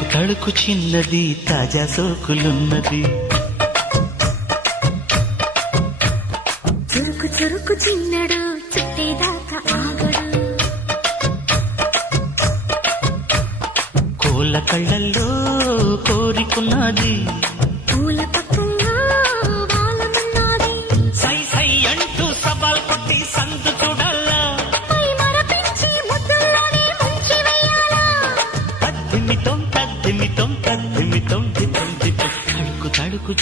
తళుకు తళుకు చిన్నది తాజా సోకులున్నది చురుకు చురుకు చిన్నడు చుట్టేదాకా ఆగడు కోళ్ళ కళ్ళల్లో కోరికున్నది పూల పక్కల్లో వాలమన్నది సై సై అంటూ సవాల్ కొట్టి సందు చూడాలా పై మరపించి ముద్దుల్లోనే ముంచి వెయ్యాలా తద్దిమితం తద్దిమితం తద్దిమితం దితం దితం తళుకు తళుకు